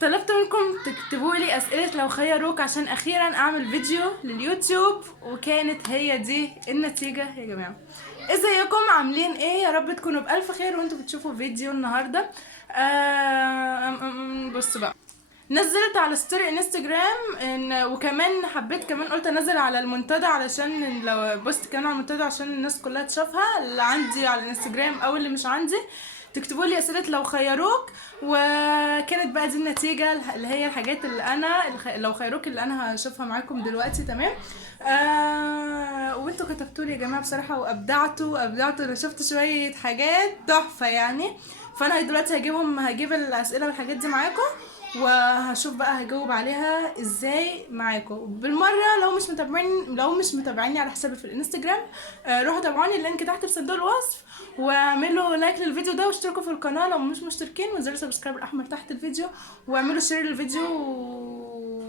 طلبت منكم تكتبوا لي اسئله لو خيروك عشان اخيرا اعمل فيديو لليوتيوب، وكانت هي دي النتيجه يا جماعه. ازيكم عاملين ايه؟ يا رب تكونوا بالف خير وانتوا بتشوفوا فيديو النهارده. بصوا بقى، نزلت على ستوري انستجرام وكمان حبيت كمان قلت انزل على المنتدى علشان لو بوست كمان على المنتدى عشان الناس كلها تشوفها، اللي عندي على الانستجرام او اللي مش عندي. تكتبوا لي اسئله لو خيروك، وكانت بقى دي النتيجه اللي هي الحاجات اللي انا لو خيروك اللي انا هشوفها معاكم دلوقتي. تمام. وانتوا كتبتوا لي يا جماعه بصراحه وابدعتوا. انا شفت شويه حاجات تحفه يعني. فانا دلوقتي هجيب الاسئله والحاجات دي معاكم، وهشوف بقى هجاوب عليها ازاي معاكم بالمره. لو مش متابعيني على حسابي في الانستجرام، روحوا تابعوني، اللينك تحت في صندوق الوصف، واعملوا لايك للفيديو ده واشتركوا في القناه لو مش مشتركين، وانزلوا سبسكرايب الاحمر تحت الفيديو، واعملوا شير للفيديو.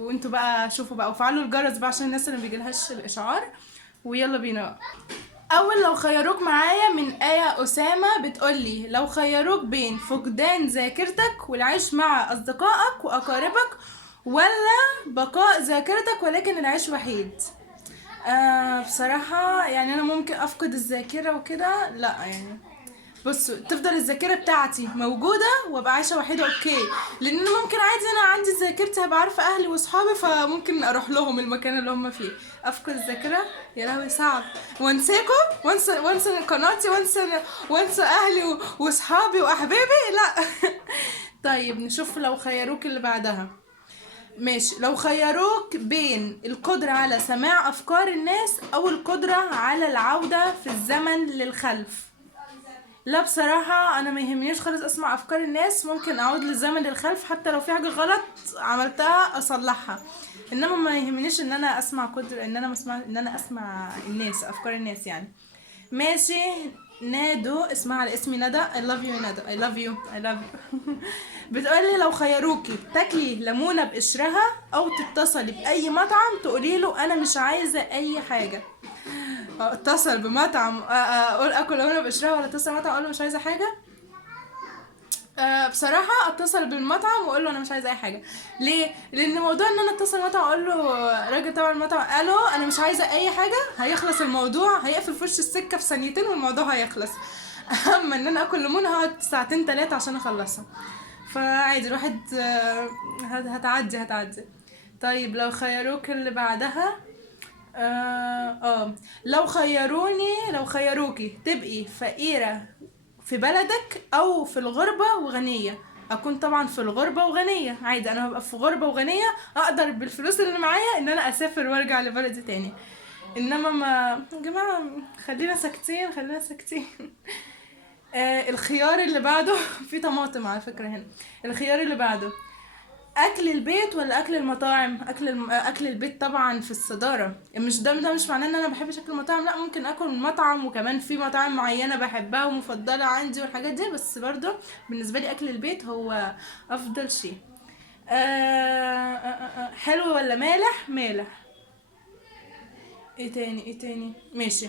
وانتوا بقى شوفوا بقى وفعلوا الجرس بقى عشان الناس اللي مبيجيلهاش الاشعار. ويلا بينا بقى. اول لو خيروك معايا من آية أسامة بتقولي: لو خيروك بين فقدان ذاكرتك والعيش مع أصدقائك وأقاربك، ولا بقاء ذاكرتك ولكن العيش وحيد. بصراحة يعني أنا ممكن أفقد الذاكرة وكده، لا يعني بصوا تفضل الذاكره بتاعتي موجوده وابقى عايشه وحيده، اوكي. لان انا ممكن عادي، انا عندي ذاكرتي هبقى عارفه اهلي واصحابي، فممكن اروح لهم المكان اللي هم فيه. افقد الذاكره يا لهوي صعب، وانساكم وانسى قناتي وانسى اهلي واصحابي واحبابي، لا. طيب نشوف لو خيروك اللي بعدها. ماشي، لو خيروك بين القدرة على سماع أفكار الناس أو القدرة على العودة في الزمن للخلف. لا بصراحة أنا ما يهمنيش خالص أسمع أفكار الناس، ممكن أعود للزمن للخلف حتى لو في حاجة غلط عملتها أصلحها. إنما ما يهمنيش إن أنا أسمع إن أنا أسمع الناس، أفكار الناس يعني. ماشي. نادو اسمها على اسمي ندى. I love you ندى. I love you. I love you. بتقولي: لو خيروكي تاكلي ليمونة بقشرها أو تتصلي بأي مطعم تقولي له أنا مش عايزة أي حاجة. اتصل بمطعم اقول اكل ليمونه بقشرها، ولا اتصل بمطعم اقول له مش عايزه حاجه؟ بصراحه اتصل بالمطعم واقول له انا مش عايزه اي حاجه. ليه؟ لان موضوع ان انا اتصل بالمطعم اقول له راجل تبع المطعم الو انا مش عايزه اي حاجه، هيخلص الموضوع، هيقفل في وش السكه في ثانيتين والموضوع هيخلص. اما ان انا اكل ليمونه هقعد ساعتين 3 عشان اخلصها. فعادي الواحد هتعدي. طيب لو خيروك اللي بعدها. لو خيروكي تبقي فقيرة في بلدك او في الغربة وغنية. اكون طبعا في الغربة وغنية عادي، انا هبقى في غربة وغنية، اقدر بالفلوس اللي معايا ان انا اسافر وارجع لبلدي تاني. انما ما يا جماعة، خلينا ساكتين. الخيار اللي بعده في طماطم على فكرة هنا. الخيار اللي بعده: اكل البيت ولا اكل المطاعم؟ اكل البيت طبعا في الصداره. ده مش معناه ان انا بحبش اكل المطاعم، لا ممكن اكل من مطعم، وكمان في مطاعم معينه بحبها ومفضله عندي والحاجات دي، بس برضو بالنسبه لي اكل البيت هو افضل شيء. حلو ولا مالح؟ مالح. ايه تاني ماشي.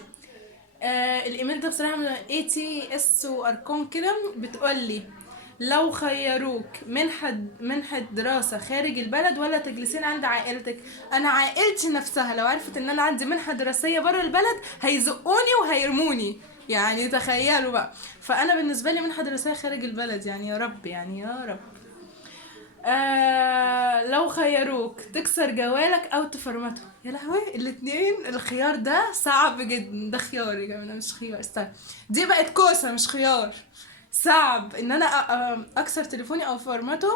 الايميل ده بصراحه من ATS وارقام كده. بتقولي: لو خيروك منحة دراسة خارج البلد ولا تجلسين عند عائلتك. انا عائلتي نفسها لو عرفت ان انا عندي منحة دراسية برا البلد هيزقوني وهيرموني، يعني تخيلوا بقى. فانا بالنسبة لي منحة دراسية خارج البلد، يعني يا رب، يعني يا رب. لو خيروك تكسر جوالك او تفرمته. يا لهوي الاتنين، الخيار ده صعب جدا. ده خيار يا جماعه مش خيار، استنى، دي بقت كوسه مش خيار. صعب ان انا اكسر تليفوني او فرمته.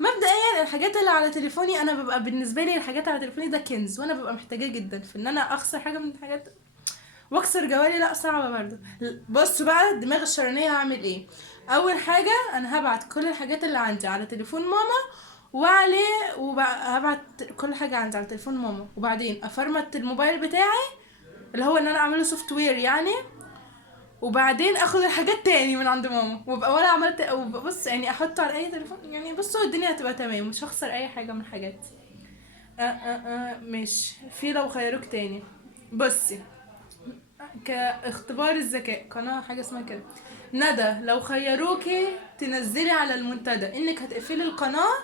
مبدئيا الحاجات اللي على تليفوني انا ببقى بالنسبه لي الحاجات على تليفوني ده كنز، وانا ببقى محتاجاه جدا في ان انا اخسر حاجه من الحاجات. واكسر جوالي لا، صعبه برضو. بص بقى الدماغ الشرانيه هعمل ايه. اول حاجه انا هبعت كل الحاجات اللي عندي على تليفون ماما، هبعت كل حاجه عندي على تليفون ماما، وبعدين افرمت الموبايل بتاعي اللي هو ان انا اعمله سوفت وير يعني، وبعدين اخد الحاجات تاني من عند ماما وابقى ولا عملت. بص يعني احطه على اي تليفون، يعني بصوا الدنيا هتبقى تمام، مش هخسر اي حاجه من الحاجات. مش في لو خيروك تاني. بصي، كاختبار الذكاء قناة حاجة اسمها كده. ندى: لو خيروكي تنزلي على المنتدى انك هتقفلي القناة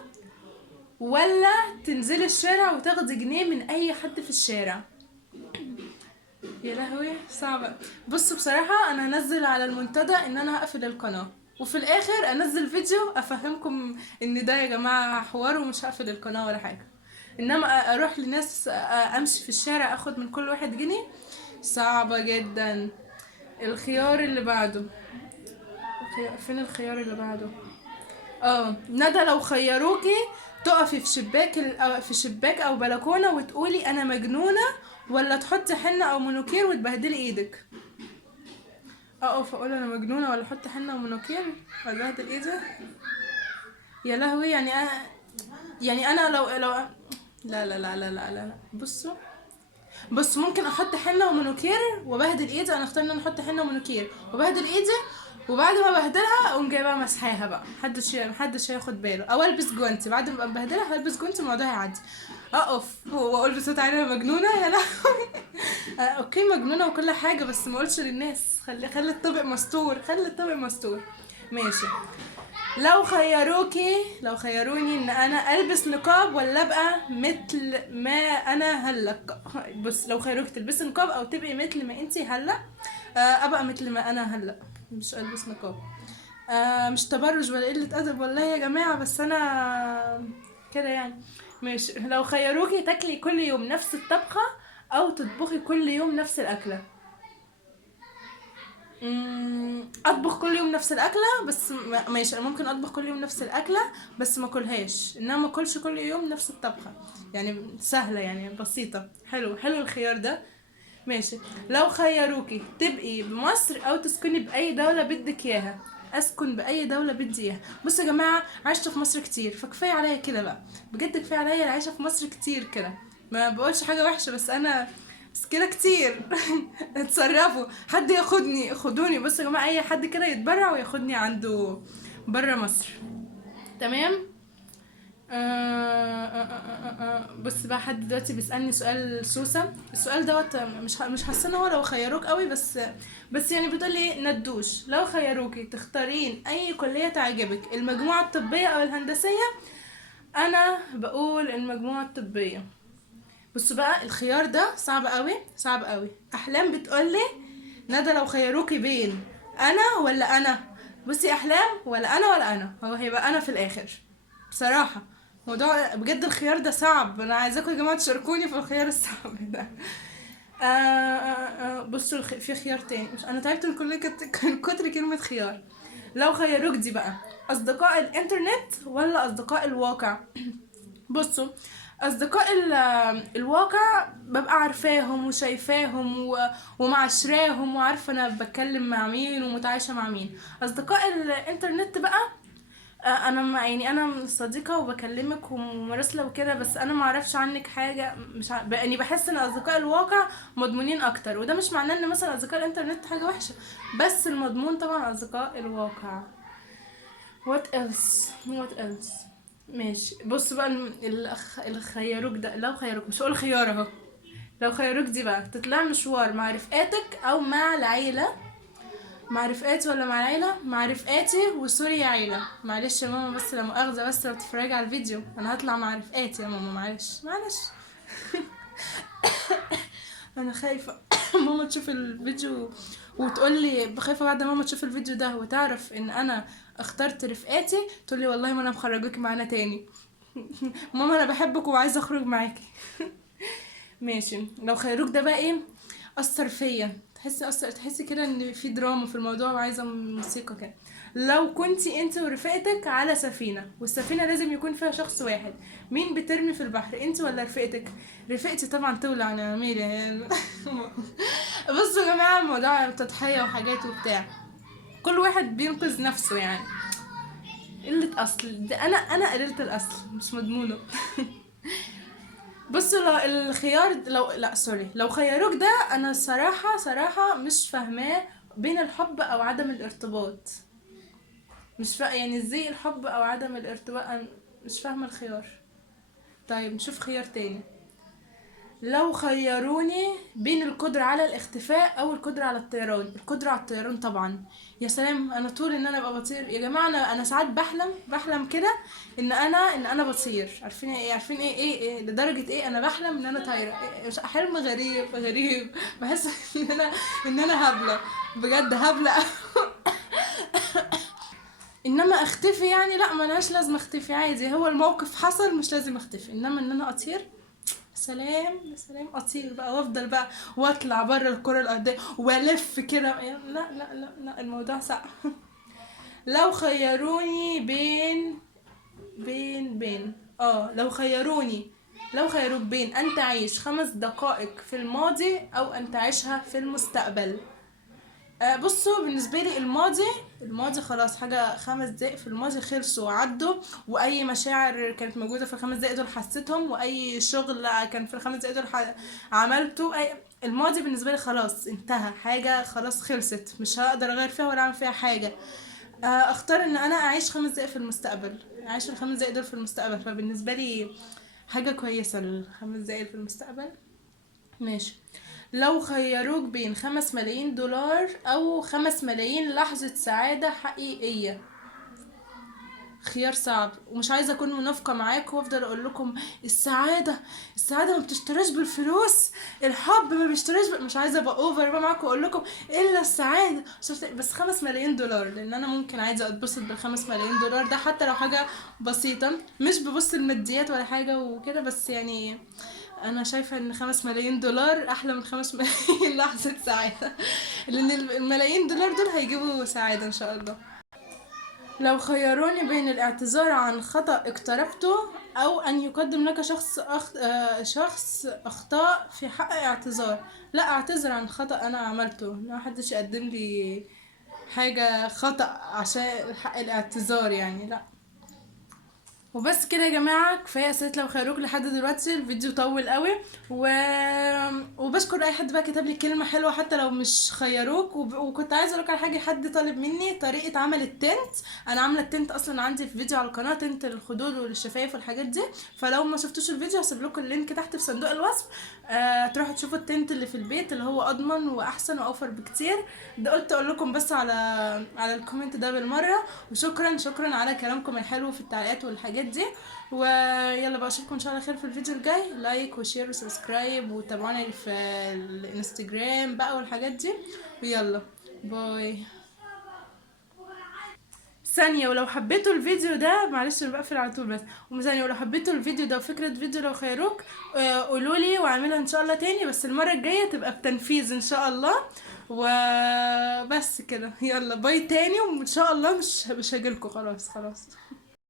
ولا تنزلي الشارع وتاخدي جنيه من اي حد في الشارع؟ يا لهوي صعبة. بصوا بصراحة انا هنزل على المنتدى ان انا هقفل القناة، وفي الاخر انزل فيديو افهمكم ان ده يا جماعة حوار ومش هقفل القناة ولا حاجة. انما اروح لناس امشي في الشارع اخد من كل واحد جنيه، صعبة جدا. الخيار اللي بعده، فين الخيار اللي بعده؟ ندى لو خيروكي تقفي في شباك في شباك او بلكونه وتقولي انا مجنونه، ولا تحطي حنه او منوكير وتبهدلي ايدك؟ اقف اقول انا مجنونه ولا احط حنه ومنوكير وابهدل ايدي؟ يا لهوي، يعني انا لو لا لا لا لا لا لا لا. بص ممكن احط حنه ومنوكير وبهدل ايدي. انا اختار ان انا احط حنه ومنوكير وبهدل ايدي، وبعد ما بهدلها اقوم جايبه مسحاها بقى، محدش هياخد باله. او البس جوانتي بعد ما ابقى مبهدلها، هلبس جوانتي الموضوع هيعدي. اقف واقول بصوت عالي انا مجنونه يا لهوي. اوكي مجنونه وكل حاجه، بس ما اقولش للناس. خلي الطبق مستور، خلي الطبق مستور. ماشي. لو خيروني ان انا البس نقاب ولا ابقى مثل ما انا هلا. بص لو خيروك تلبسي نقاب او تبقي مثل ما انتي هلا، ابقى مثل ما انا هلا، مش البس نقاب. مش تبرج ولا قلة ادب والله يا جماعة، بس انا كده يعني. ماشي. لو خيروكي تاكلي كل يوم نفس الطبخة او تطبخي كل يوم نفس الاكلة؟ اطبخ كل يوم نفس الاكله بس ماشي. انا ممكن اطبخ كل يوم نفس الاكله بس ما اكلهاش، انما ما اكلش كل يوم نفس الطبخه. يعني سهله يعني بسيطه. حلو حلو الخيار ده. ماشي. لو خيروكي تبقي بمصر او تسكني باي دوله بدك اياها؟ اسكن باي دوله بدي اياها. بصوا يا جماعه، عشت في مصر كتير فكفايه عليا كده بقى. بجد كفايه عليا العيشه في مصر كتير كده. ما بقولش حاجه وحشه، بس انا بس كده كتير. اتصرفوا، حد ياخدني خدوني. بصوا يا جماعه، اي حد كده يتبرع وياخدني عنده بره مصر. تمام. بص بقى، حد دلوقتي بيسألني سؤال سوسة. السؤال دوت مش حاسه ان هو لو خيروك قوي، بس يعني بتقولي ندوش. لو خيروكي تختارين اي كلية تعجبك، المجموعة الطبية او الهندسية؟ انا بقول المجموعة الطبية. بصوا بقى الخيار ده صعب قوي، صعب قوي. احلام بتقولي ندى لو خيروكي بين انا ولا انا. بصي احلام، ولا انا هو هيبقى انا في الاخر بصراحه. موضوع بجد الخيار ده صعب. انا عايزاكم يا جماعه تشاركوني في الخيار الصعب ده. بصوا في خيار تاني. انا تعبت من كتر كلمه خيار. لو خيروك دي بقى، اصدقاء الانترنت ولا اصدقاء الواقع؟ بصوا، اصدقاء الواقع ببقى عارفاهم وشايفاهم ومعاشراهم وعارفه انا بتكلم مع مين ومتعايشه مع مين. اصدقاء الانترنت بقى، انا يعني انا صديقه وبكلمك ومراسله وكده، بس انا ما اعرفش عنك حاجه. مش يعني بحس ان اصدقاء الواقع مضمونين اكتر، وده مش معناه ان مثلا اصدقاء الانترنت حاجه وحشه، بس المضمون طبعا اصدقاء الواقع. what else. ماشي. بص بقى الخيروك ده، لو خيروك مش هقول خيار اهو. لو خيروك دي بقى تطلع مشوار مع رفقاتك او مع العيلة؟ مع رفقاتي ولا مع العيلة؟ مع رفقاتي. وسوري يا عيلة، معلش يا ماما، بس لا مؤاخذة، بس لو تتفرجي على الفيديو انا هطلع مع رفقاتي يا ماما، معلش معلش. انا خايفة ماما تشوف الفيديو وتقول لي، خايفة بعد ماما تشوف الفيديو ده وتعرف ان انا اخترت رفقاتي تقول لي والله ما انا مخرجك معانا تاني. ماما انا بحبك وعايزه اخرج معاكي. ماشي. لو خيروك ده بقى ايه، اثر فيا، تحسي كده ان في دراما في الموضوع وعايزه موسيقى كده. لو كنتي انت ورفقتك على سفينه، والسفينه لازم يكون فيها شخص واحد، مين بترمي في البحر، انت ولا رفقتك؟ رفقتي طبعا تولع، انا ميري يعني. بصوا يا جماعه، الموضوع تضحيه وحاجات وبتاع، كل واحد بينقذ نفسه يعني. قلة اصل ده، انا قليلة الاصل مش مضمونة. بصوا لو الخيار لو لا سوري، لو خيروك ده، انا صراحة مش فاهماه. بين الحب او عدم الارتباط، مش يعني ازاي الحب او عدم الارتباط؟ أنا مش فاهمة الخيار. طيب نشوف خيار تاني. لو خيروني بين القدرة على الاختفاء او القدرة على الطيران، القدرة على الطيران طبعا. يا سلام، انا طول ان انا ابقى بطير يا جماعة. انا ساعات بحلم كده ان انا بطير. عارفين ايه لدرجة ايه انا بحلم ان انا طايرة. حلم غريب غريب. بحس ان انا هبلة، بجد هبلة. انما اختفي يعني لا، ملهاش لازم اختفي عادي، هو الموقف حصل مش لازم اختفي. انما ان انا اطير، سلام يا سلام، اطير بقى وافضل بقى واطلع بره الكره الارضيه والف كده. لا لا لا لا، الموضوع صعب. لو خيروني لو خيروك بين ان تعيش 5 دقائق في الماضي او ان تعيشها في المستقبل. بصوا، بالنسبة لي الماضي خلاص، حاجة 5 دقايق في الماضي خلصوا وعدوا، وأي مشاعر كانت موجودة في ال5 دقايق دول حسيتهم، وأي شغل كان في ال5 دقايق دول عملته. الماضي بالنسبة لي خلاص انتهى، حاجة خلاص خلصت، مش هقدر أغير فيها ولا أعمل فيها حاجة. أختار إن أنا أعيش 5 دقايق في المستقبل، أعيش ال5 دقايق دول في المستقبل. فبالنسبة لي حاجة كويسة ال5 دقايق في المستقبل. ماشي. لو خيروك بين 5 ملايين دولار أو 5 ملايين لحظة سعادة حقيقية. خيار صعب، ومش عايزة أكون منافقة معاكم وأفضل أقول لكم السعادة ما بتشتراش بالفلوس، الحب ما بيشتراش مش عايزة أبقى أوفر بقى معاكم وأقول لكم إلا السعادة. بس 5 ملايين دولار، لأن أنا ممكن عايزة أتبسط بال5 ملايين دولار ده، حتى لو حاجة بسيطة، مش ببص الماديات ولا حاجة وكده، بس يعني انا شايفة ان 5 ملايين دولار احلى من 5 ملايين لحظة سعادة. لان الملايين دولار دول هيجيبوا سعادة ان شاء الله. لو خيروني بين الاعتذار عن خطأ اقترفته او ان يقدم لك شخص اخطاء في حق اعتذار، لا اعتذر عن خطأ انا عملته. لا حدش يقدم لي حاجة خطأ عشان حق الاعتذار يعني، لا. وبس كده يا جماعه، كفايه اسئله لو خيروك. لحد دلوقتي الفيديو طول قوي و... وبشكر اي حد بقى كتب لي كلمه حلوه حتى لو مش خيروك. وكنت عايزه اقول لك على حاجه، حد طالب مني طريقه عمل التنت. انا عامله التنت اصلا عندي في فيديو على القناه، تنت للخدود وللشفايف والحاجات دي. فلو ما شفتوش الفيديو هسيب لكم اللينك تحت في صندوق الوصف. تروحوا تشوفوا التنت اللي في البيت اللي هو اضمن واحسن واوفر بكتير. ده قلت اقول لكم بس على الكومنت ده بالمره. وشكرا على كلامكم الحلو في التعليقات والحاجات دي. ويلا بقى اشوفكم ان شاء الله خير في الفيديو الجاي. لايك وشير وسبسكرايب وتابعوني في الانستجرام بقى والحاجات دي. ويلا باي. ثانية، ولو حبيتوا الفيديو ده، معلش انا بقفل على طول بس. وثانية، ولو حبيتوا الفيديو ده وفكرة فيديو لو خيروك، قولولي واعملها ان شاء الله تاني، بس المرة الجاية تبقى بتنفيذ ان شاء الله. وبس كده، يلا باي تاني، وان شاء الله مش هجيلكوا. خلاص خلاص.